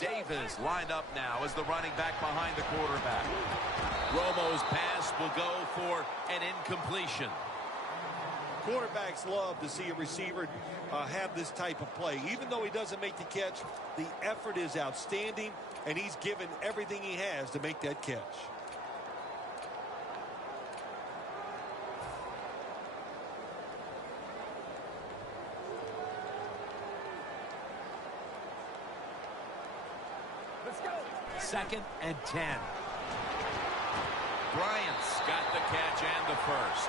Davis lined up now as the running back behind the quarterback. Romo's pass will go for an incompletion. Quarterbacks love to see a receiver have this type of play. Even though he doesn't make the catch, the effort is outstanding, and he's given everything he has to make that catch. Let's go. 2nd and 10. Bryant's got the catch and the first.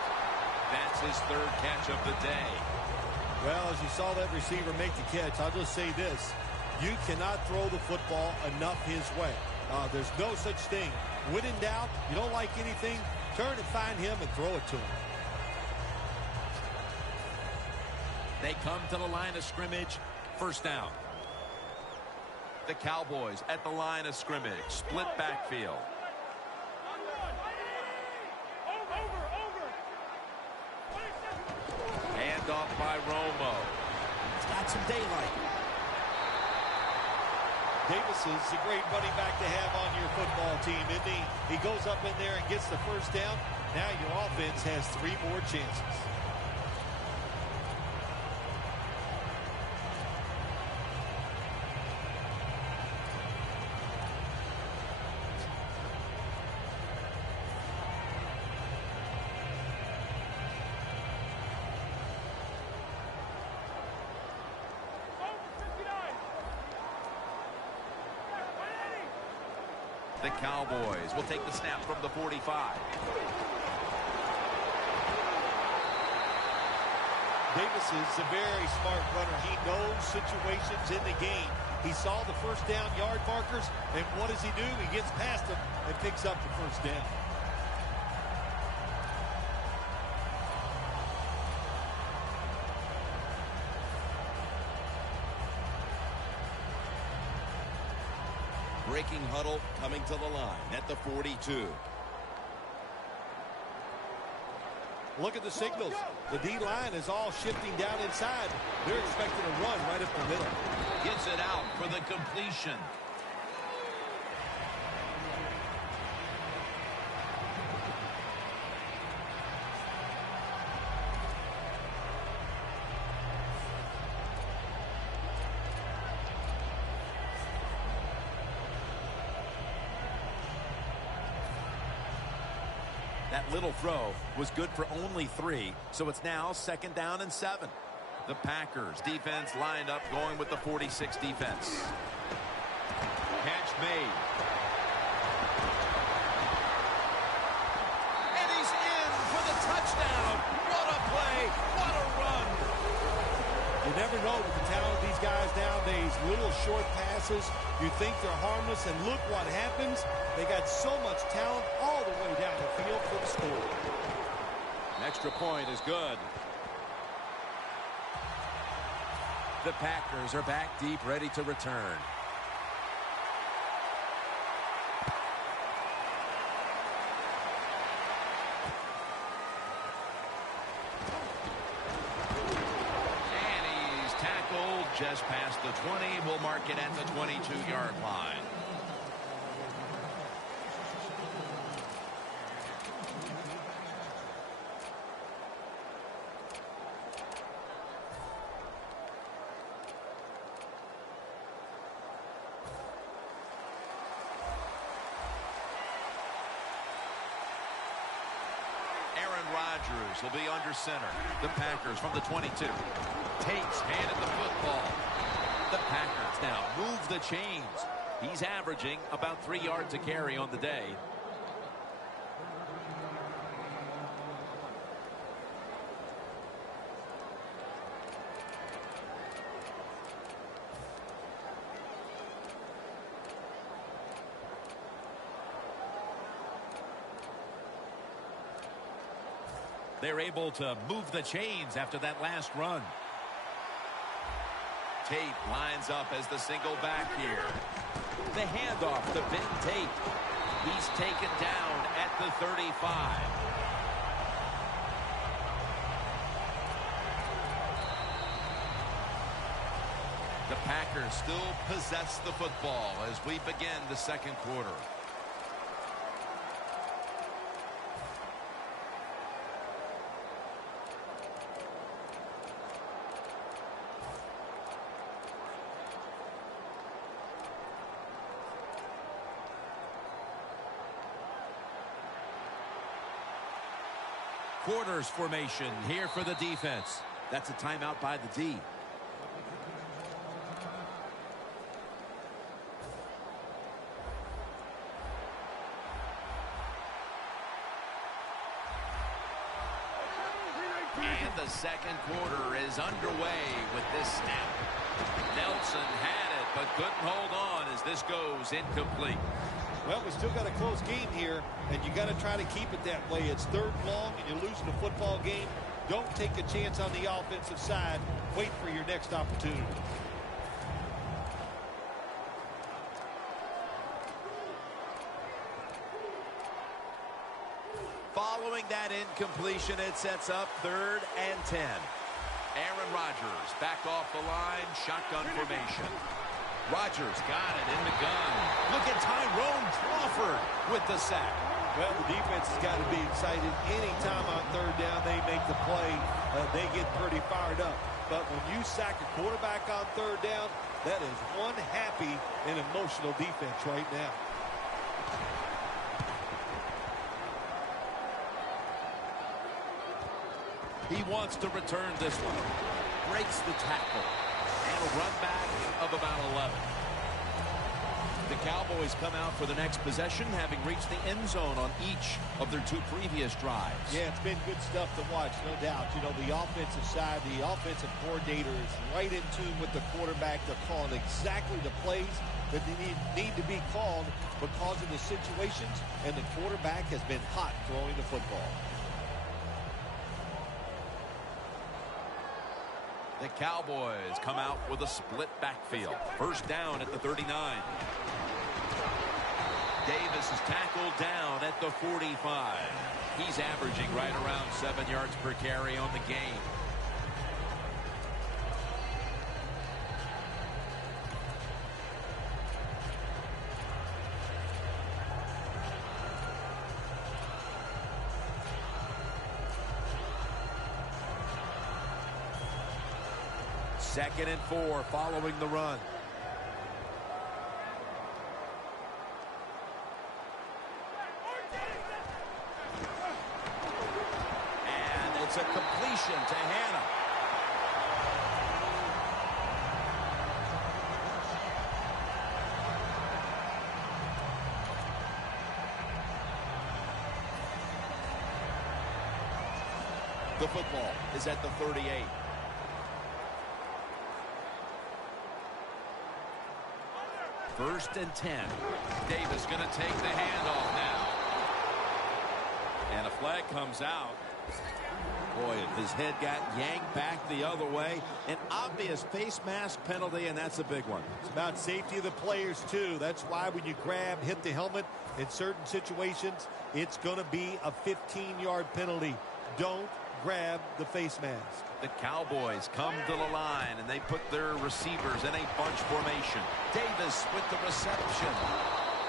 That's his 3rd catch of the day. Well, as you saw that receiver make the catch, I'll just say this. You cannot throw the football enough his way. There's no such thing. When in doubt, you don't like anything, turn and find him and throw it to him. They come to the line of scrimmage. 1st down. The Cowboys at the line of scrimmage. Split backfield. Handoff by Romo. He's got some daylight. Davis is a great running back to have on your football team, isn't he? He goes up in there and gets the 1st down. Now your offense has 3 more chances. The Cowboys will take the snap from the 45. Davis is a very smart runner. He knows situations in the game. He saw the 1st down yard markers, and what does he do? He gets past them and picks up the 1st down. Breaking huddle coming to the line at the 42. Look at the signals. The D-line is all shifting down inside. They're expecting a run right up the middle. Gets it out for the completion. That little throw was good for only 3, so it's now 2nd down and 7. The Packers defense lined up going with the 46 defense. Catch made. And he's in for the touchdown. What a play. What a run. You never know with the talent of these guys nowadays. Little short passes. You think they're harmless, and look what happens. They got so much talent all the way down the field for the score. An extra point is good. The Packers are back deep, ready to return. And he's tackled just past the 20. We'll mark it at the 22-yard line. Rodgers will be under center. The Packers from the 22. Tate's handed the football. The Packers now move the chains. He's averaging about 3 yards a carry on the day. They're able to move the chains after that last run. Tate lines up as the single back here. The handoff to Ben Tate. He's taken down at the 35. The Packers still possess the football as we begin the second quarter. Quarters formation here for the defense. That's a timeout by the D. And the second quarter is underway with this snap. Nelson had it, but couldn't hold on as this goes incomplete. Well, we still got a close game here, and you got to try to keep it that way. It's third and long, and you're losing a football game. Don't take a chance on the offensive side. Wait for your next opportunity. Following that incompletion, it sets up 3rd and 10. Aaron Rodgers back off the line, shotgun formation. Rodgers got it in the gun. Look at Tyrone Crawford with the sack. Well, the defense has got to be excited. Anytime on 3rd down they make the play, they get pretty fired up. But when you sack a quarterback on 3rd down, that is one happy and emotional defense right now. He wants to return this one. Breaks the tackle. And a run back of about 11. The Cowboys come out for the next possession, having reached the end zone on each of their 2 previous drives. Yeah, it's been good stuff to watch, no doubt. You know, the offensive side, the offensive coordinator is right in tune with the quarterback. They're calling exactly the plays that they need to be called because of the situations, and the quarterback has been hot throwing the football. The Cowboys come out with a split backfield. First down at the 39. Davis is tackled down at the 45. He's averaging right around 7 yards per carry on the game. Second and 4 following the run. And it's a completion to Hannah. The football is at the 38. First and 10. Davis going to take the handoff now. And a flag comes out. Boy, his head got yanked back the other way. An obvious face mask penalty, and that's a big one. It's about safety of the players, too. That's why when you grab, hit the helmet, in certain situations, it's going to be a 15-yard penalty. Don't grab the face mask. The Cowboys come to the line, and they put their receivers in a bunch formation. Davis with the reception.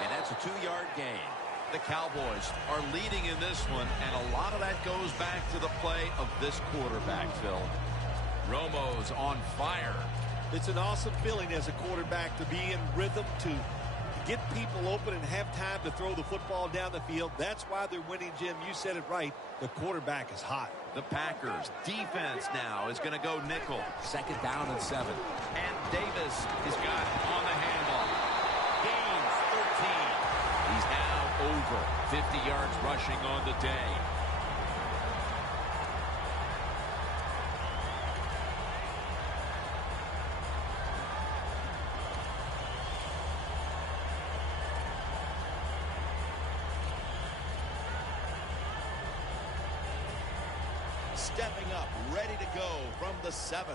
And that's a 2-yard gain. The Cowboys are leading in this one, and a lot of that goes back to the play of this quarterback, Phil. Romo's on fire. It's an awesome feeling as a quarterback to be in rhythm, to get people open and have time to throw the football down the field. That's why they're winning, Jim. You said it right. The quarterback is hot. The Packers defense now is going to go nickel. Second down and 7. And Davis has got it on the handoff. Gains 13. He's now over 50 yards rushing on the day. Stepping up, ready to go from the 7.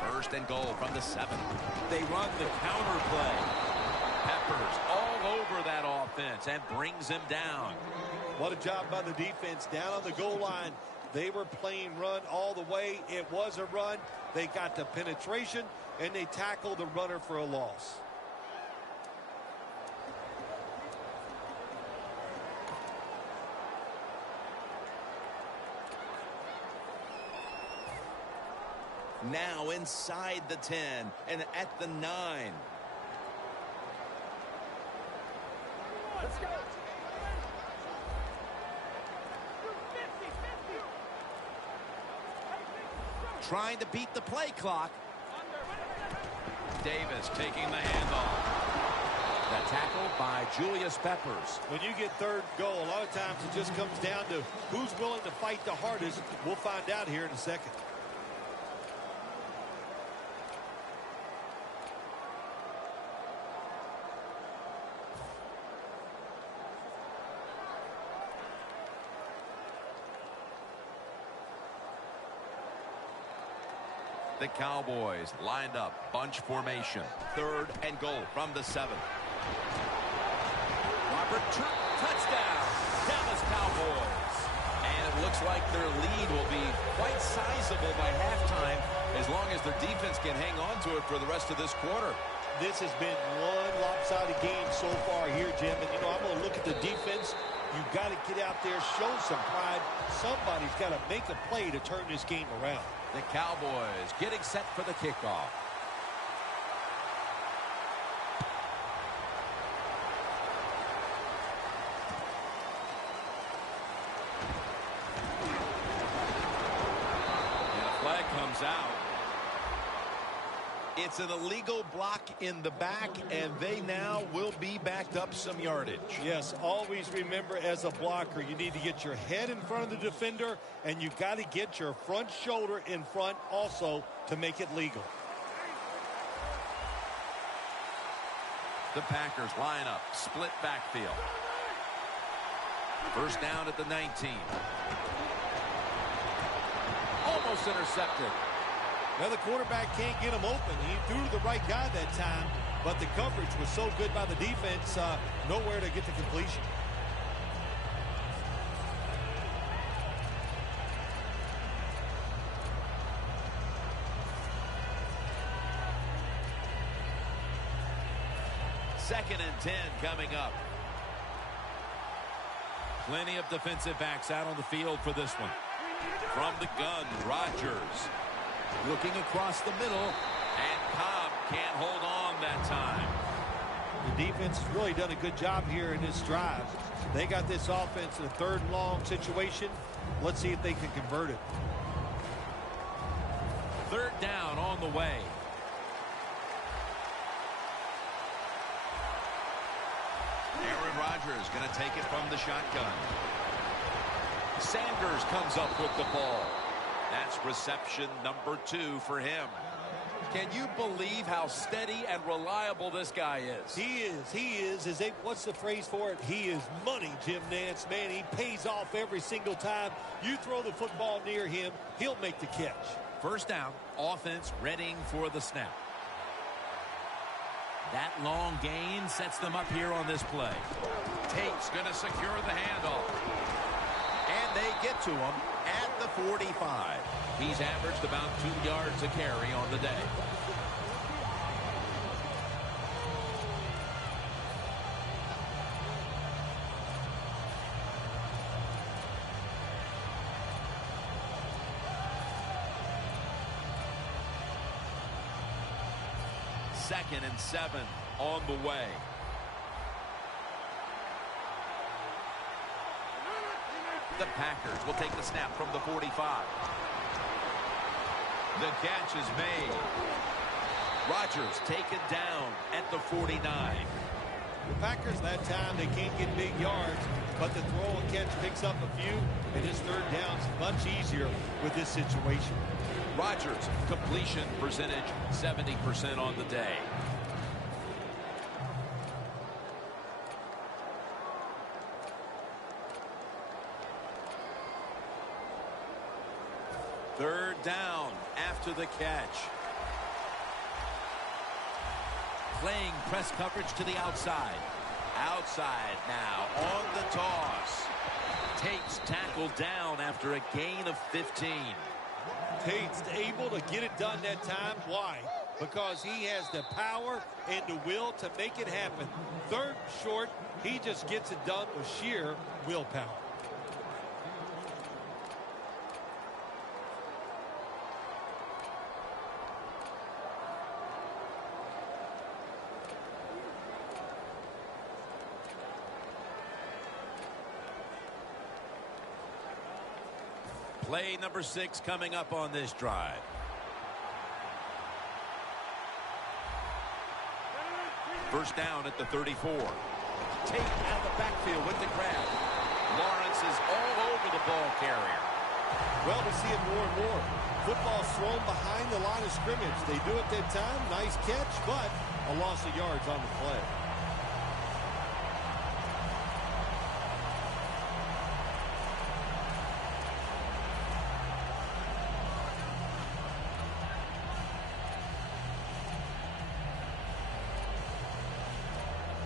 First and goal from the 7. They run the counter play. Peppers all over that offense and brings him down. What a job by the defense down on the goal line. They were playing run all the way. It was a run. They got the penetration, and they tackled the runner for a loss. Now inside the 10 and at the 9. Let's go. Trying to beat the play clock. Davis taking the handoff. The tackle by Julius Peppers. When you get third goal, a lot of times it just comes down to who's willing to fight the hardest. We'll find out here in a second. The Cowboys lined up, bunch formation. 3rd and goal from the 7. Robert touchdown, Dallas Cowboys. And it looks like their lead will be quite sizable by halftime as long as their defense can hang on to it for the rest of this quarter. This has been one lopsided game so far here, Jim. And, you know, I'm going to look at the defense. You've got to get out there, show some pride. Somebody's got to make a play to turn this game around. The Cowboys getting set for the kickoff. And a flag comes out. It's an illegal block in the back, and they now will be backed up some yardage. Yes, always remember as a blocker, you need to get your head in front of the defender, and you got to get your front shoulder in front also to make it legal. The Packers line up, split backfield. 1st down at the 19. Almost intercepted. Now the quarterback can't get him open. He threw to the right guy that time, but the coverage was so good by the defense, nowhere to get the completion. Second and 10 coming up. Plenty of defensive backs out on the field for this one. From the gun, Rodgers. Looking across the middle, and Cobb can't hold on that time. The defense has really done a good job here in this drive. They got this offense in a 3rd and long situation. Let's see if they can convert it. 3rd down on the way. Aaron Rodgers going to take it from the shotgun. Sanders comes up with the ball. That's reception number 2 for him. Can you believe how steady and reliable this guy is? He is. What's the phrase for it? He is money, Jim Nance. Man, he pays off every single time. You throw the football near him, he'll make the catch. 1st down, offense readying for the snap. That long gain sets them up here on this play. Tate's going to secure the handoff. And they get to him at the 45. He's averaged about 2 yards a carry on the day. Second and 7 on the way. The Packers will take the snap from the 45. The catch is made. Rodgers taken down at the 49. The Packers that time, they can't get big yards, but the throw and catch picks up a few, and his 3rd down's much easier with this situation. Rodgers, completion percentage 70% on the day. Third down after the catch. Playing press coverage to the outside. Outside now on the toss. Tate's tackled down after a gain of 15. Tate's able to get it done that time. Why? Because he has the power and the will to make it happen. Third short, he just gets it done with sheer willpower. Play number 6 coming up on this drive. First down at the 34. Tate out of the backfield with the grab. Lawrence is all over the ball carrier. Well, we see it more and more. Football's thrown behind the line of scrimmage. They do it that time. Nice catch, but a loss of yards on the play.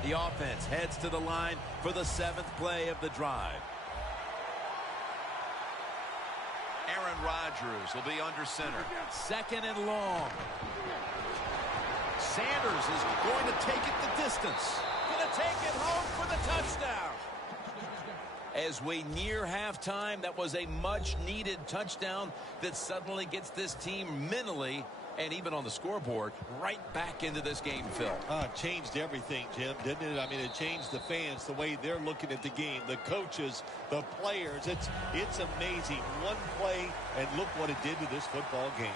The offense heads to the line for the 7th play of the drive. Aaron Rodgers will be under center. 2nd and long. Sanders is going to take it the distance. Going to take it home for the touchdown. As we near halftime, that was a much-needed touchdown that suddenly gets this team mentally and even on the scoreboard right back into this game, Phil. Changed everything, Jim, didn't it? I mean, it changed the fans, the way they're looking at the game, the coaches, the players. It's amazing. One play, and look what it did to this football game.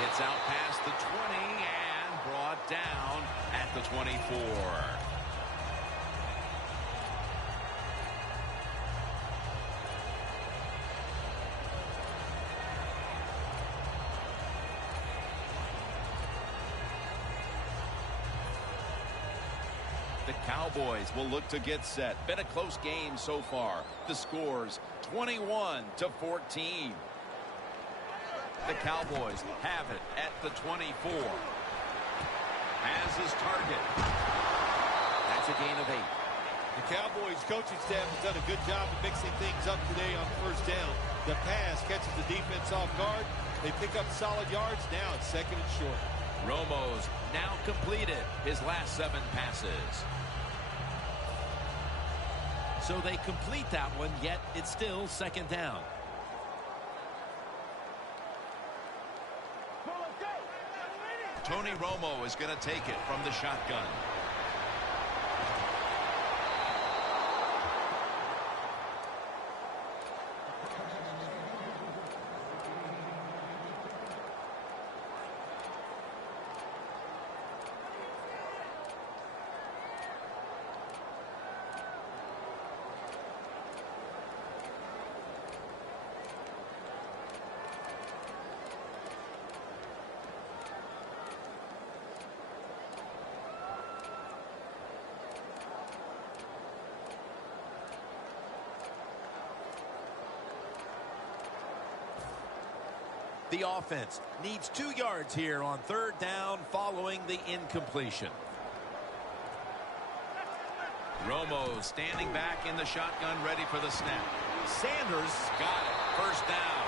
Gets out past the 20 and brought down at the 24. The Cowboys will look to get set. Been a close game so far. The score's 21-14. The Cowboys have it at the 24. Has his target. That's a gain of 8. The Cowboys coaching staff has done a good job of mixing things up today on first down. The pass catches the defense off guard. They pick up solid yards. Now it's 2nd and short. Romo's now completed his last 7 passes. So they complete that one, yet it's still 2nd down. Tony Romo is going to take it from the shotgun. The offense needs 2 yards here on 3rd down following the incompletion. Romo standing back in the shotgun, ready for the snap. Sanders got it. First down.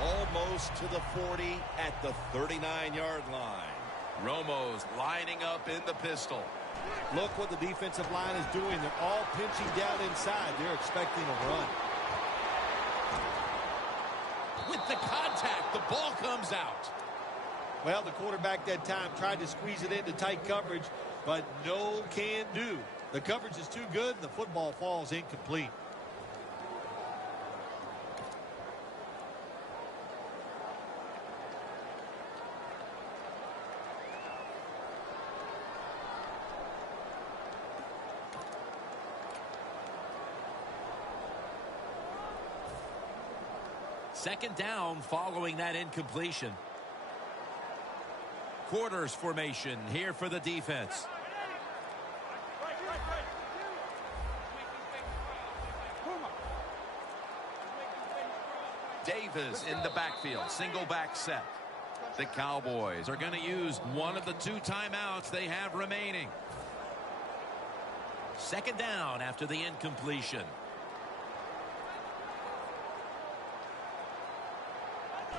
Almost to the 40 at the 39-yard line. Romo's lining up in the pistol. Look what the defensive line is doing. They're all pinching down inside. They're expecting a run. With the contact, the ball comes out. Well, the quarterback that time tried to squeeze it into tight coverage, but no can do. The coverage is too good, and the football falls incomplete. Second down following that incompletion. Quarters formation here for the defense. Davis in the backfield. Single back set. The Cowboys are going to use one of the 2 timeouts they have remaining. Second down after the incompletion.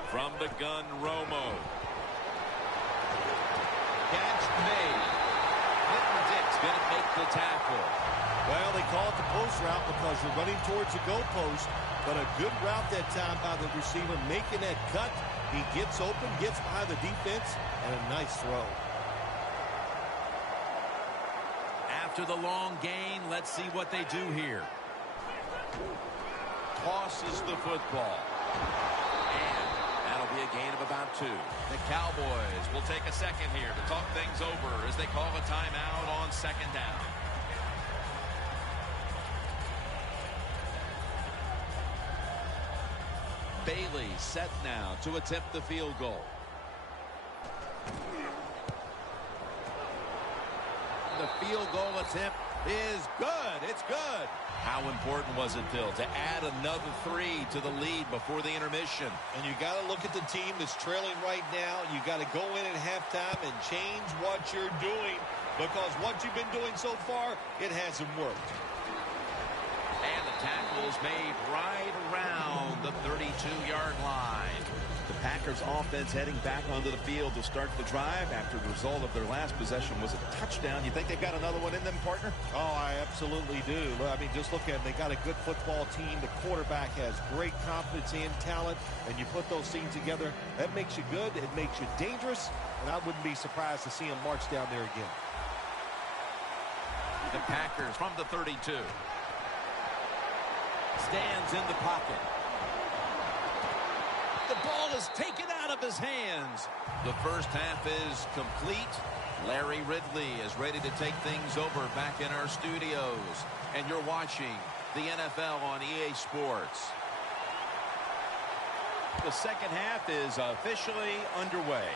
From the gun, Romo. Catch made. Clinton Dick's going to make the tackle. Well, they call it the post route because you're running towards the goalpost, but a good route that time by the receiver making that cut. He gets open, gets behind the defense, and a nice throw. After the long gain, let's see what they do here. Tosses the football. And that'll be a gain of about 2. The Cowboys will take a second here to talk things over as they call a timeout on second down. Bailey set now to attempt the field goal. The field goal attempt is good. It's good. How important was it, Phil, to add another 3 to the lead before the intermission? And you got to look at the team that's trailing right now. You got to go in at halftime and change what you're doing, because what you've been doing so far, it hasn't worked. And the tackle is made right around the 32-yard line. The Packers offense heading back onto the field to start the drive after the result of their last possession was a touchdown. You think they've got another one in them, partner? Oh, I absolutely do. I mean, just look at them. They got a good football team. The quarterback has great confidence and talent, and you put those things together, that makes you good. It makes you dangerous, and I wouldn't be surprised to see them march down there again. The Packers from the 32. Stands in the pocket. The ball is taken out of his hands. The first half is complete. Larry Ridley is ready to take things over back in our studios. And you're watching the NFL on EA Sports. The second half is officially underway.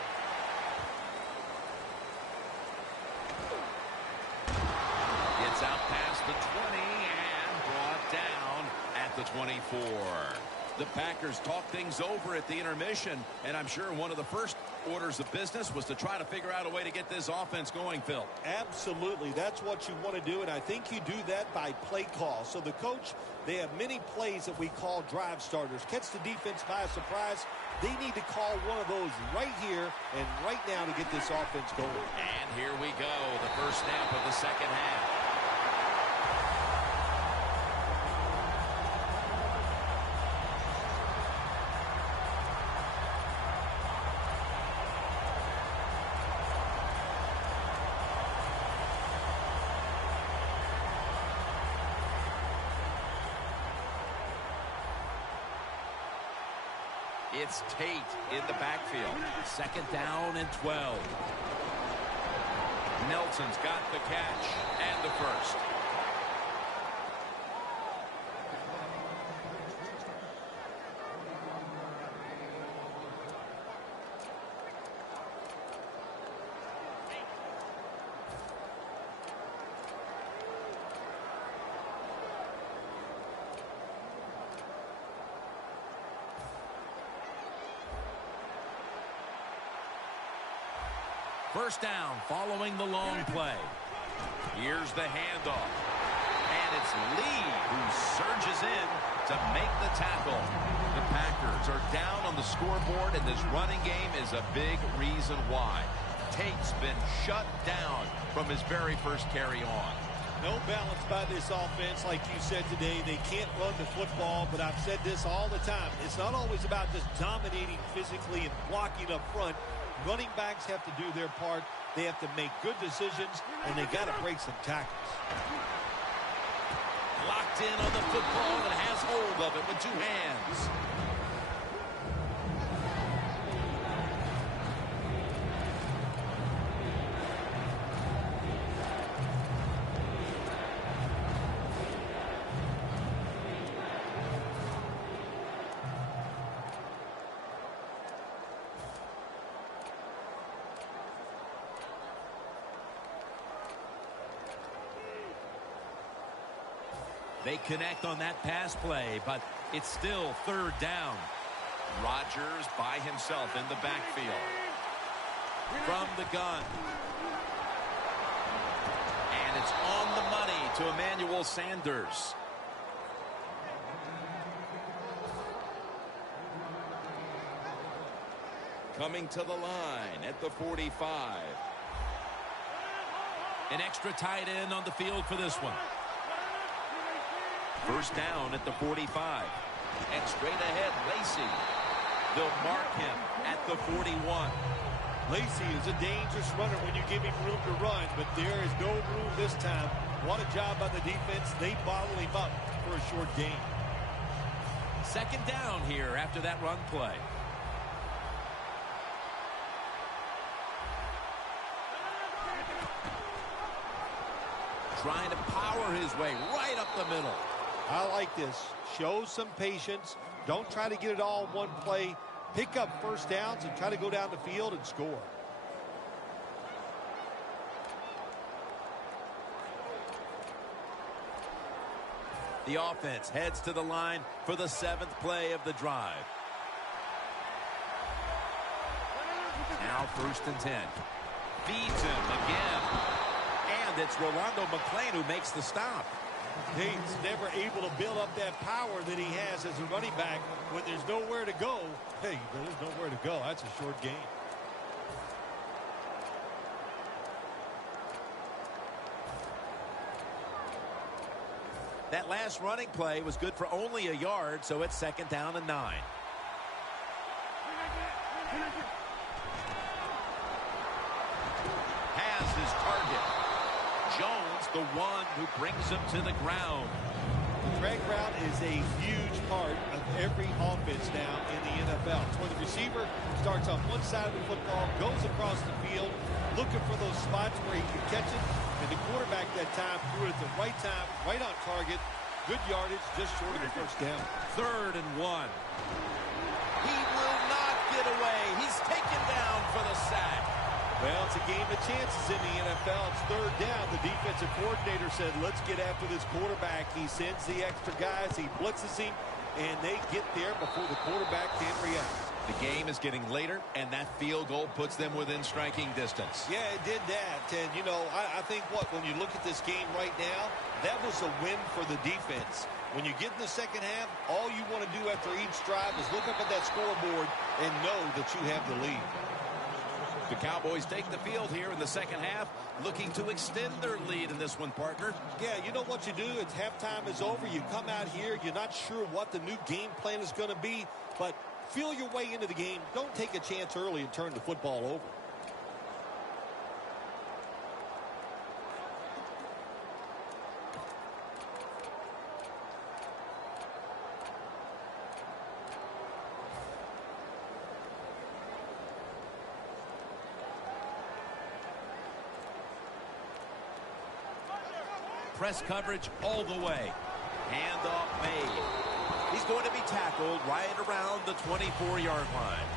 Gets out past the 20 and brought down at the 24. The Packers talk things over at the intermission, and I'm sure one of the first orders of business was to try to figure out a way to get this offense going, Phil. Absolutely. That's what you want to do, and I think you do that by play call. So the coach, they have many plays that we call drive starters. Catch the defense by surprise. They need to call one of those right here and right now to get this offense going. And here we go, the first snap of the second half. It's Tate in the backfield. Second down and 12. Nelson's got the catch and the first. First down following the long play. Here's the handoff. And it's Lee who surges in to make the tackle. The Packers are down on the scoreboard, and this running game is a big reason why. Tate's been shut down from his very first carry on. No balance by this offense, like you said today. They can't run the football, but I've said this all the time. It's not always about just dominating physically and blocking up front. Running backs have to do their part. They have to make good decisions, and they got to break some tackles. Locked in on the football and has hold of it with two hands. They connect on that pass play, but it's still third down. Rodgers by himself in the backfield. From the gun. And it's on the money to Emmanuel Sanders. Coming to the line at the 45. An extra tight end on the field for this one. First down at the 45. And straight ahead, Lacy. They'll mark him at the 41. Lacy is a dangerous runner when you give him room to run, but there is no room this time. What a job by the defense. They bottle him up for a short gain. Second down here after that run play. Trying to power his way right up the middle. I like this. Show some patience. Don't try to get it all in one play. Pick up first downs and try to go down the field and score. The offense heads to the line for the 7th play of the drive. Now 1st and 10. Feeds him again. And it's Rolando McClain who makes the stop. He's never able to build up that power that he has as a running back when there's nowhere to go. Hey, there's nowhere to go. That's a short gain. That last running play was good for only a yard, so it's 2nd down and 9. Has his target. Jones, the one who brings him to the ground. The drag route is a huge part of every offense now in the NFL. It's when the receiver starts on one side of the football, goes across the field, looking for those spots where he can catch it, and the quarterback that time threw it at the right time, right on target. Good yardage, just short of the first down. 3rd and 1. He will not get away. He's taken down for the sack. Well, it's a game of chances in the NFL. It's 3rd down. The defensive coordinator said, let's get after this quarterback. He sends the extra guys. He blitzes him, and they get there before the quarterback can react. The game is getting later, and that field goal puts them within striking distance. Yeah, it did that. And, you know, I think when you look at this game right now, that was a win for the defense. When you get in the second half, all you want to do after each drive is look up at that scoreboard and know that you have the lead. The Cowboys take the field here in the second half, looking to extend their lead in this one, partner. Yeah, you know what you do? It's halftime is over. You come out here. You're not sure what the new game plan is going to be, but feel your way into the game. Don't take a chance early and turn the football over. Press coverage all the way. Handoff made. He's going to be tackled right around the 24-yard line.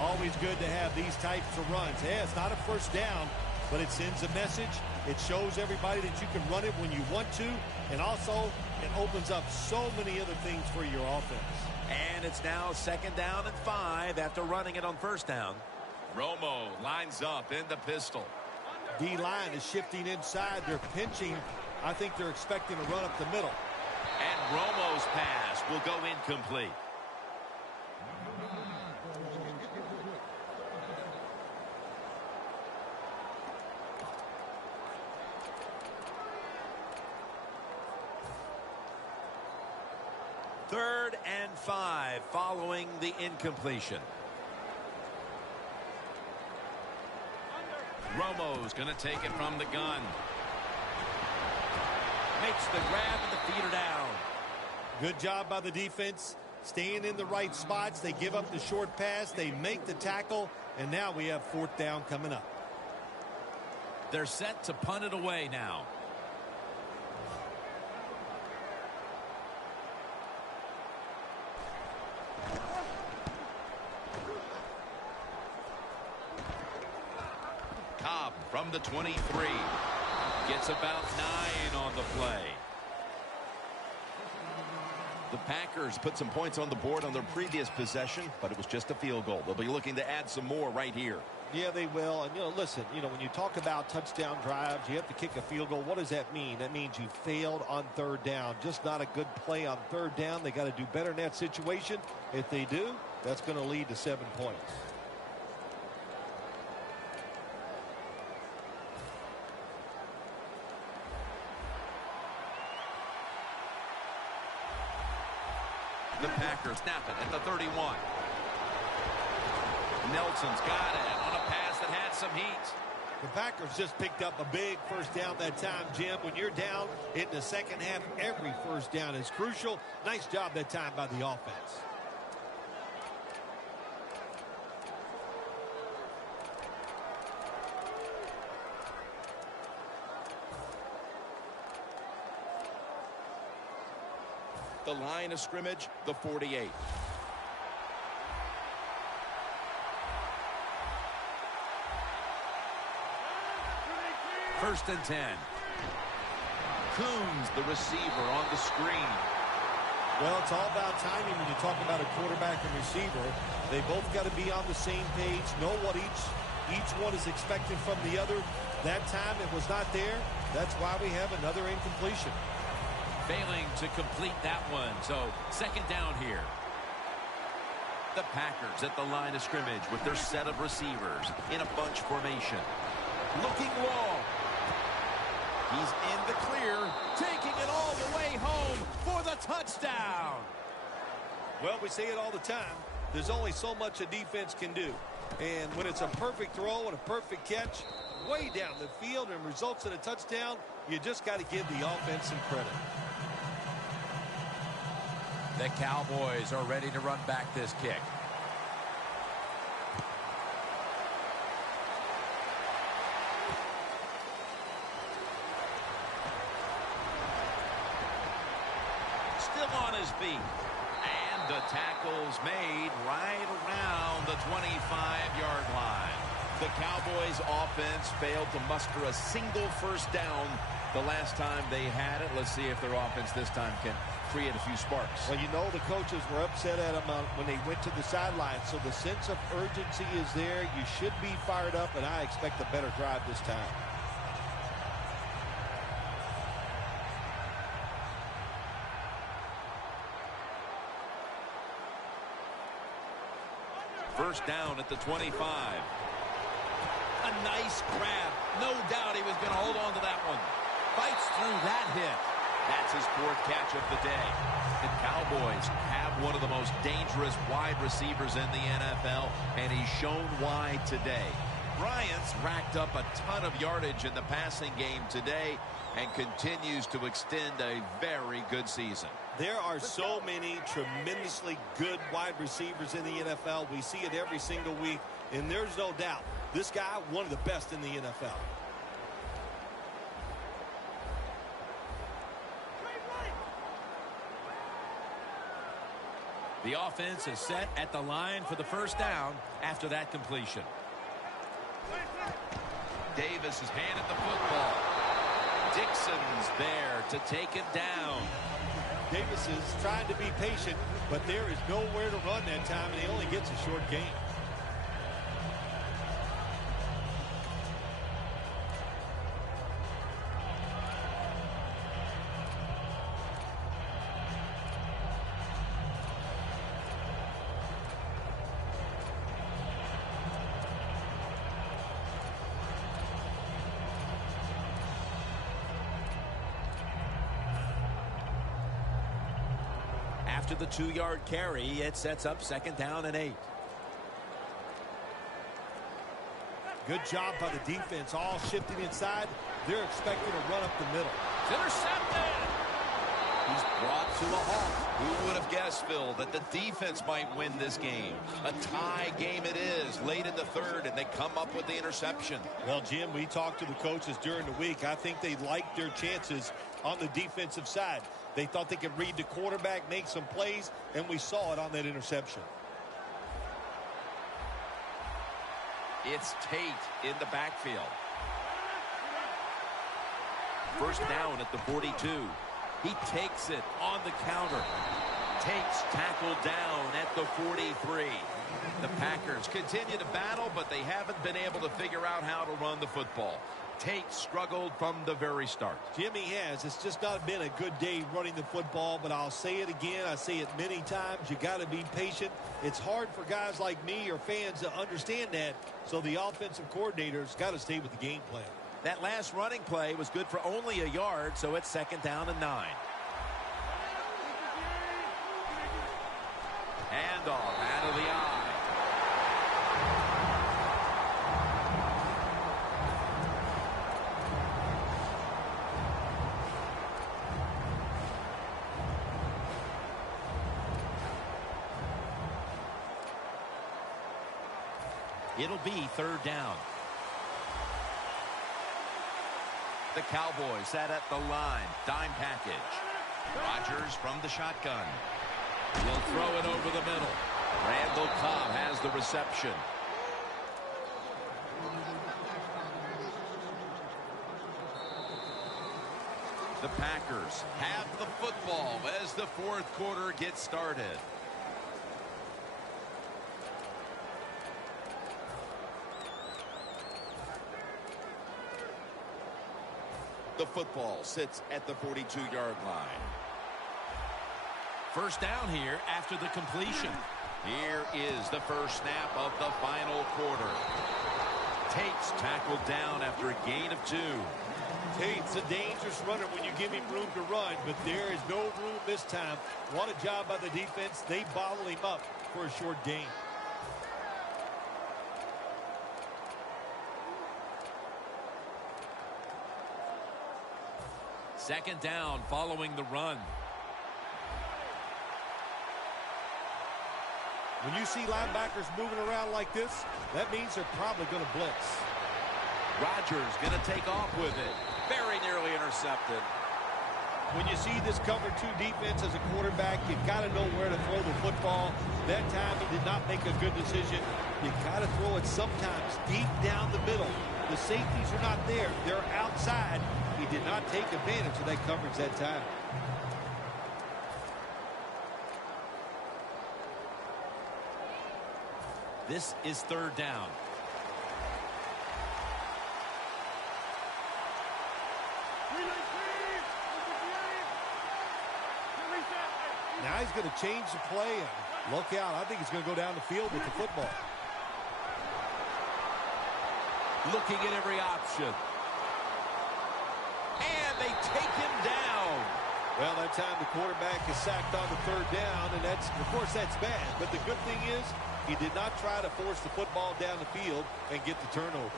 Always good to have these types of runs. Yeah, it's not a first down, but it sends a message. It shows everybody that you can run it when you want to, and also it opens up so many other things for your offense. And it's now 2nd down and 5 after running it on 1st down. Romo lines up in the pistol. D-line is shifting inside. They're pinching. I think they're expecting to run up the middle. And Romo's pass will go incomplete. Third and 5 following the incompletion. Romo's going to take it from the gun. Makes the grab and the feeder down. Good job by the defense. Staying in the right spots. They give up the short pass. They make the tackle. And now we have 4th down coming up. They're set to punt it away now. Cobb from the 23. Gets about 9 on the play. The Packers put some points on the board on their previous possession, but it was just a field goal. They'll be looking to add some more right here. Yeah, they will. And, listen, when you talk about touchdown drives, you have to kick a field goal. What does that mean? That means you failed on third down. Just not a good play on third down. They got to do better in that situation. If they do, that's going to lead to 7 points. The Packers snap it at the 31. Nelson's got it on a pass that had some heat. The Packers just picked up a big first down that time, Jim. When you're down in the second half, every first down is crucial. Nice job that time by the offense. The line of scrimmage, the 48. First and 10. Coons, the receiver, on the screen. Well, it's all about timing when you talk about a quarterback and receiver. They both got to be on the same page, know what each one is expecting from the other. That time it was not there. That's why we have another incompletion. Failing to complete that one, so second down here. The Packers at the line of scrimmage with their set of receivers in a bunch formation. Looking long. He's in the clear, taking it all the way home for the touchdown. Well, we say it all the time. There's only so much a defense can do. And when it's a perfect throw and a perfect catch, way down the field and results in a touchdown, you just got to give the offense some credit. The Cowboys are ready to run back this kick. Still on his feet. And the tackle's made right around the 25-yard line. The Cowboys offense failed to muster a single first down the last time they had it. Let's see if their offense this time can create a few sparks. Well, the coaches were upset at them when they went to the sideline. So the sense of urgency is there. You should be fired up, and I expect a better drive this time. First down at the 25. A nice grab. No doubt he was going to hold on to that one. Fights through that hit. That's his fourth catch of the day. The Cowboys have one of the most dangerous wide receivers in the NFL, and he's shown why today. Bryant's racked up a ton of yardage in the passing game today and continues to extend a very good season. There are so many tremendously good wide receivers in the NFL. We see it every single week, and there's no doubt this guy, one of the best in the NFL. The offense is set at the line for the first down after that completion. Davis has handed the football. Dixon's there to take him down. Davis is trying to be patient, but there is nowhere to run that time, and he only gets a short gain. After the 2-yard carry, it sets up second down and 8. Good job by the defense, all shifting inside. They're expecting to run up the middle. It's intercepted. He's brought to a halt. Who would have guessed, Phil, that the defense might win this game? A tie game it is, late in the third, and they come up with the interception. Well, Jim, we talked to the coaches during the week. I think they liked their chances on the defensive side. They thought they could read the quarterback, make some plays, and we saw it on that interception. It's Tate in the backfield. First down at the 42. He takes it on the counter. Takes tackled down at the 43. The Packers continue to battle, but they haven't been able to figure out how to run the football. Tate struggled from the very start. Jimmy has. It's just not been a good day running the football, but I'll say it again. I say it many times. You got to be patient. It's hard for guys like me or fans to understand that, so the offensive coordinator's got to stay with the game plan. That last running play was good for only a yard, so it's 2nd down and 9. Handoff out of the eye. It'll be 3rd down. The Cowboys set at the line. Dime package. Rodgers from the shotgun. He'll throw it over the middle. Randall Cobb has the reception. The Packers have the football as the 4th quarter gets started. The football sits at the 42-yard line. 1st down here after the completion. Here is the first snap of the final quarter. Tate's tackled down after a gain of 2. Tate's a dangerous runner when you give him room to run, but there is no room this time. What a job by the defense. They bottle him up for a short gain. Second down following the run. When you see linebackers moving around like this, that means they're probably going to blitz. Rodgers going to take off with it. Very nearly intercepted. When you see this cover 2 defense as a quarterback, you got to know where to throw the football. That time he did not make a good decision. You got to throw it sometimes deep down the middle. The safeties are not there. They're outside. He did not take advantage of that coverage that time. This is 3rd down. Now he's going to change the play and look out. I think he's going to go down the field with the football. Looking at every option. And they take him down. Well, that time the quarterback is sacked on the 3rd down, and that's, of course, that's bad. But the good thing is he did not try to force the football down the field and get the turnover.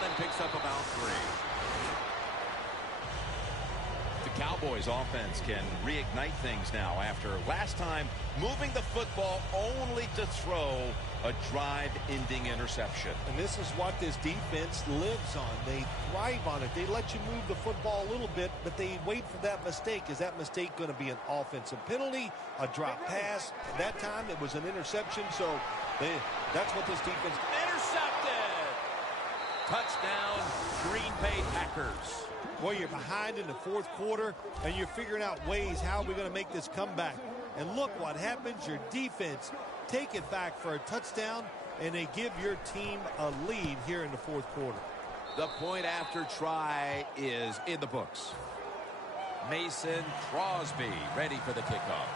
Then picks up about 3. The Cowboys offense can reignite things now after last time moving the football only to throw a drive-ending interception. And this is what this defense lives on. They thrive on it. They let you move the football a little bit, but they wait for that mistake. Is that mistake going to be an offensive penalty, a drop pass? That time it was an interception, so that's what this defense... Intercepted! Touchdown, Green Bay Packers. Boy, you're behind in the 4th quarter, and you're figuring out ways how we're going to make this comeback. And look what happens. Your defense take it back for a touchdown, and they give your team a lead here in the 4th quarter. The point after try is in the books. Mason Crosby ready for the kickoff.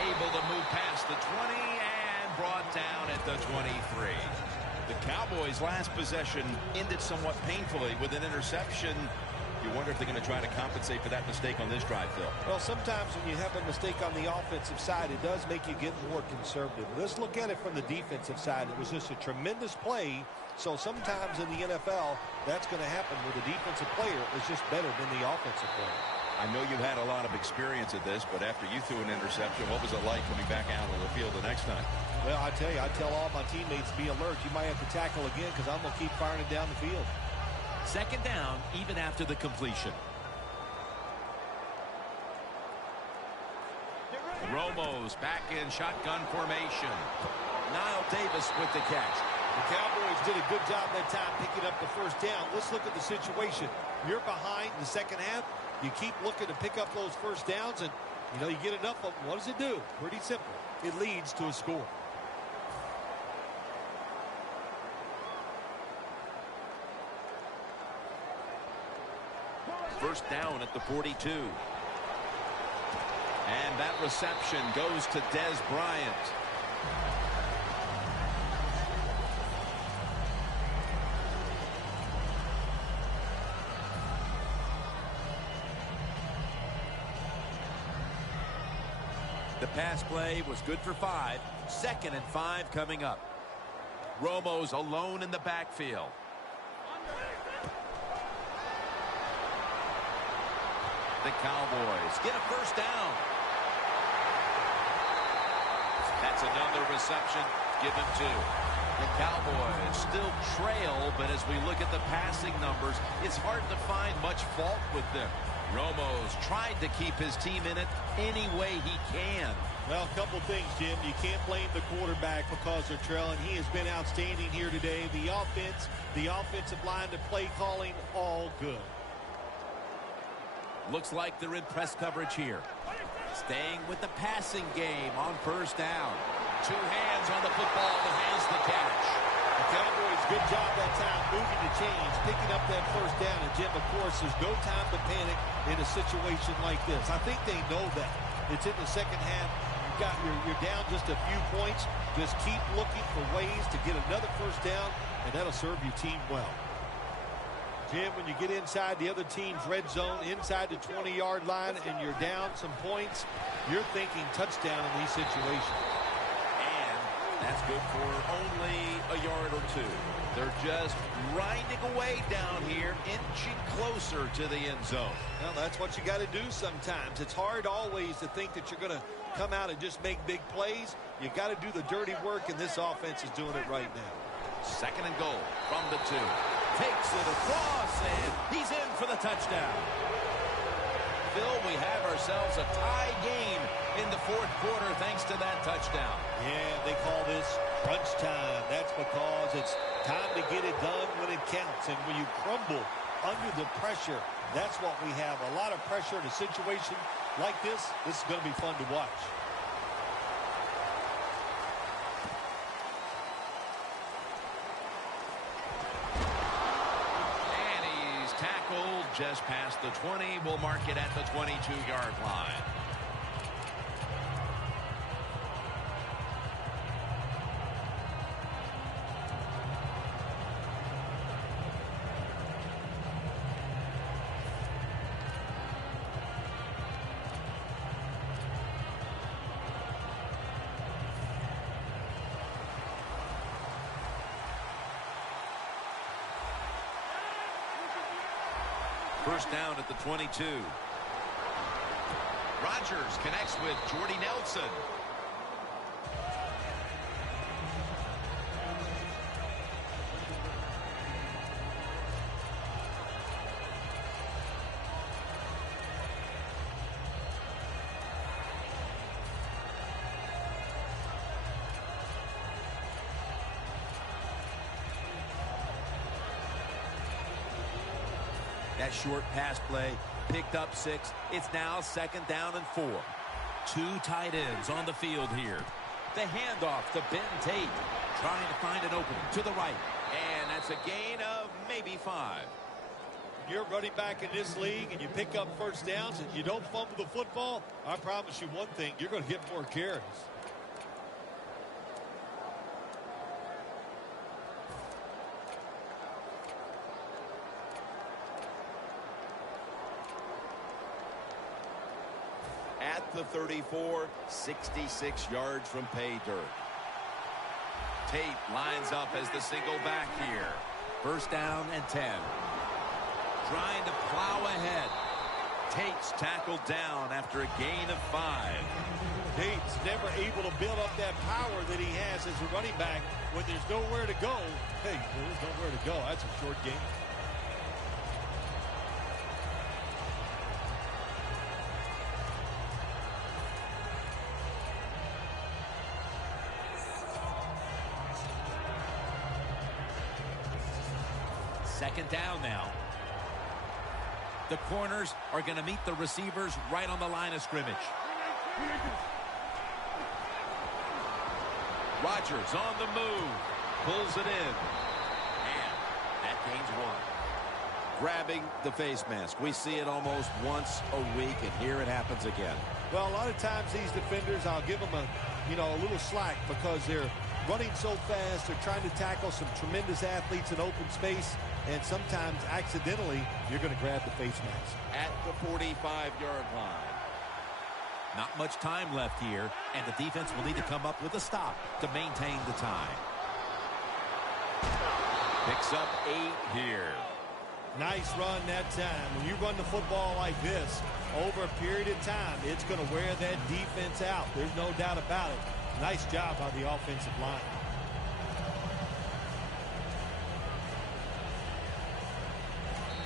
Able to move past the 20 and brought down at the 23. The Cowboys' last possession ended somewhat painfully with an interception. You wonder if they're going to try to compensate for that mistake on this drive, Phil. Well, sometimes when you have a mistake on the offensive side, it does make you get more conservative. Let's look at it from the defensive side. It was just a tremendous play. So sometimes in the NFL, that's going to happen where the defensive player is just better than the offensive player. I know you've had a lot of experience at this, but after you threw an interception, what was it like coming back out on the field the next time? Well, I tell you, I tell all my teammates, be alert. You might have to tackle again because I'm going to keep firing it down the field. Second down, even after the completion. Romo's back in shotgun formation. Niall Davis with the catch. The Cowboys did a good job that time picking up the first down. Let's look at the situation. You're behind in the second half. You keep looking to pick up those first downs, and you get enough of them. What does it do? Pretty simple. It leads to a score. First down at the 42. And that reception goes to Dez Bryant. The pass play was good for 5. 2nd and 5 coming up. Romo's alone in the backfield. The Cowboys get a first down. That's another reception. Give him 2. The Cowboys still trail, but as we look at the passing numbers, it's hard to find much fault with them. Romo's tried to keep his team in it any way he can. Well, a couple things, Jim. You can't blame the quarterback because they're trailing. He has been outstanding here today. The offense, the offensive line, the play calling, all good. Looks like they're in press coverage here. Staying with the passing game on first down. 2 hands on the football that has the catch. The Cowboys, good job that time moving the chains, picking up that first down. And, Jim, of course, there's no time to panic in a situation like this. I think they know that. It's in the second half. You're down just a few points. Just keep looking for ways to get another first down, and that'll serve your team well. Jim, when you get inside the other team's red zone, inside the 20-yard line, and you're down some points, you're thinking touchdown in these situations. And that's good for only a yard or 2. They're just grinding away down here, inching closer to the end zone. Well, that's what you got to do sometimes. It's hard always to think that you're going to come out and just make big plays. You got to do the dirty work, and this offense is doing it right now. 2nd and goal from the 2. Takes it across, and he's in for the touchdown. Phil, we have ourselves a tie game in the 4th quarter thanks to that touchdown. Yeah, they call this crunch time. That's because it's time to get it done when it counts. And when you crumble under the pressure, that's what we have. A lot of pressure in a situation like this. This is going to be fun to watch. Just past the 20. We'll mark it at the 22-yard line. First down at the 22. Rodgers connects with Jordy Nelson. That short pass play picked up 6. It's now 2nd down and 4. 2 tight ends on the field here. The handoff to Ben Tate. Trying to find an opening to the right. And that's a gain of maybe 5. You're running back in this league and you pick up first downs and you don't fumble the football. I promise you one thing, you're going to get more carries. At the 34, 66 yards from pay dirt. Tate lines up as the single back here. First down and 10. Trying to plow ahead. Tate's tackled down after a gain of 5. Tate's never able to build up that power that he has as a running back when there's nowhere to go. Hey, there's nowhere to go. That's a short game. Second down now. The corners are going to meet the receivers right on the line of scrimmage. Rodgers on the move. Pulls it in. And that gains one. Grabbing the face mask. We see it almost once a week, and here it happens again. Well, a lot of times these defenders, I'll give them a little slack because they're running so fast. They're trying to tackle some tremendous athletes in open space, and sometimes accidentally you're going to grab the face mask. At the 45-yard line. Not much time left here, and the defense will need to come up with a stop to maintain the tie. Picks up 8 here. Nice run that time. When you run the football like this over a period of time, it's going to wear that defense out. There's no doubt about it. Nice job by the offensive line.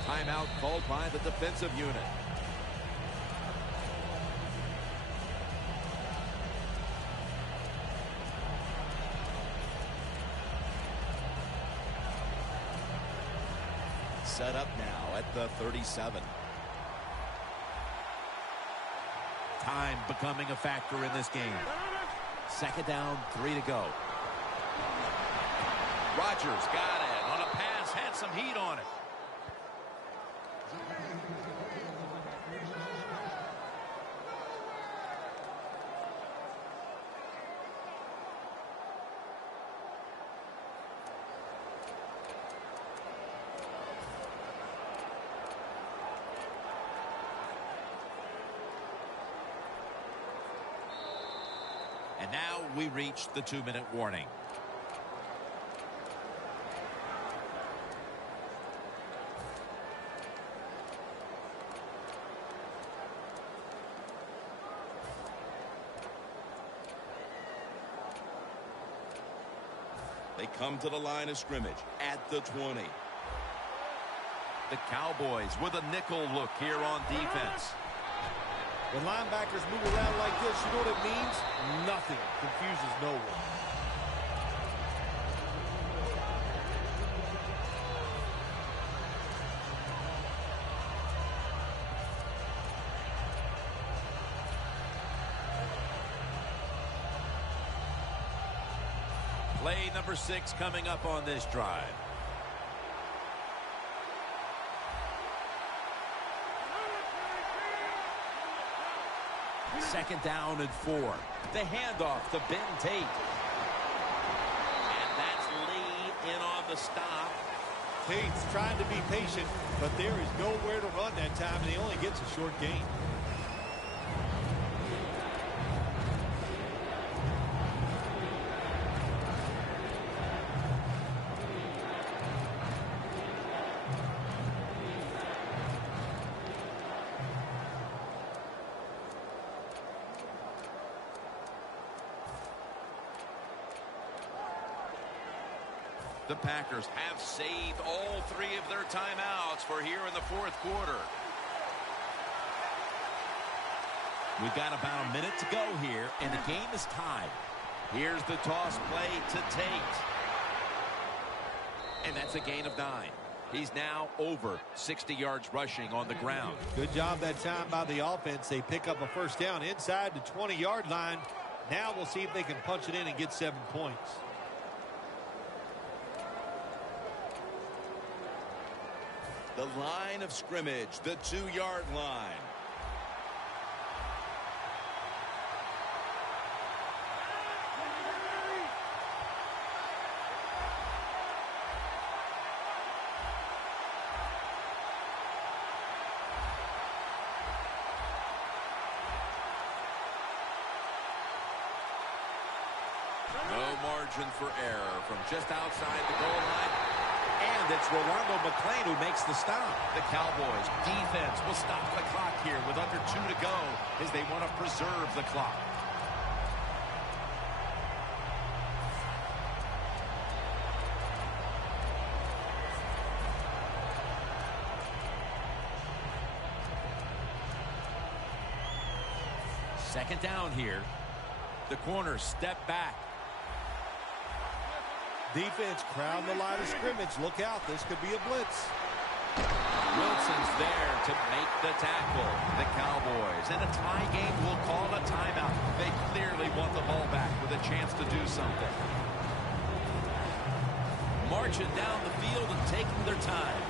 Timeout called by the defensive unit. Set up now at the 37. Time becoming a factor in this game. Second down, 3 to go. Rodgers got it on a pass, had some heat on it. And now we reach the 2-minute warning. They come to the line of scrimmage at the 20. The Cowboys with a nickel look here on defense. When linebackers move around like this, you know what it means? Nothing. Confuses no one. Play number 6 coming up on this drive. Second down and 4. The handoff to Ben Tate. And that's Lee in on the stop. Tate's trying to be patient, but there is nowhere to run that time, and he only gets a short gain. The Packers have saved all 3 of their timeouts for here in the 4th quarter. We've got about a minute to go here, and the game is tied. Here's the toss play to Tate. And that's a gain of 9. He's now over 60 yards rushing on the ground. Good job that time by the offense. They pick up a first down inside the 20-yard line. Now we'll see if they can punch it in and get 7 points. The line of scrimmage, the 2-yard line. No margin for error from just outside the goal line. And it's Rolando McClain who makes the stop. The Cowboys defense will stop the clock here with under 2 to go as they want to preserve the clock. Second down here. The corners step back. Defense crowding the line of scrimmage. Look out. This could be a blitz. Wilson's there to make the tackle. The Cowboys, in a tie game, will call a timeout. They clearly want the ball back with a chance to do something. Marching down the field and taking their time.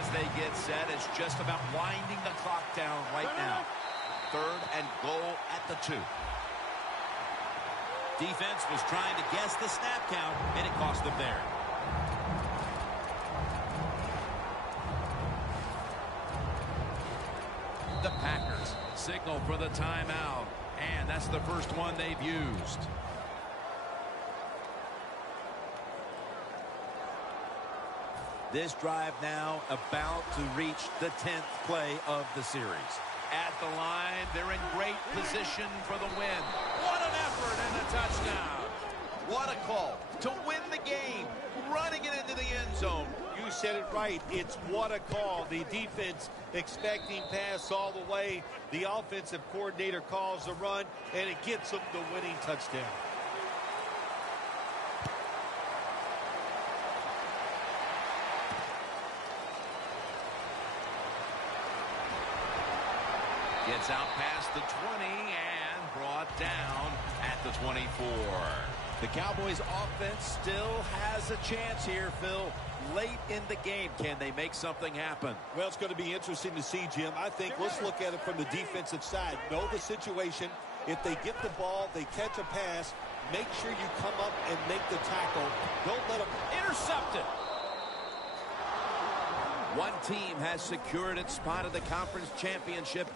As they get set, it's just about winding the clock down right now. 3rd and goal at the 2. Defense was trying to guess the snap count, and it cost them there. The Packers signal for the timeout, and that's the first one they've used. This drive now about to reach the 10th play of the series. At the line, they're in great position for the win. What an effort and a touchdown. What a call to win the game, running it into the end zone. You said it right. It's what a call. The defense expecting pass all the way. The offensive coordinator calls the run, and it gets them the winning touchdown. Gets out past the 20 and brought down at the 24. The Cowboys offense still has a chance here, Phil. Late in the game, can they make something happen? Well, it's going to be interesting to see, Jim. I think let's look at it from the defensive side. Know the situation. If they get the ball, they catch a pass, make sure you come up and make the tackle. Don't let them intercept it. One team has secured its spot in the conference championship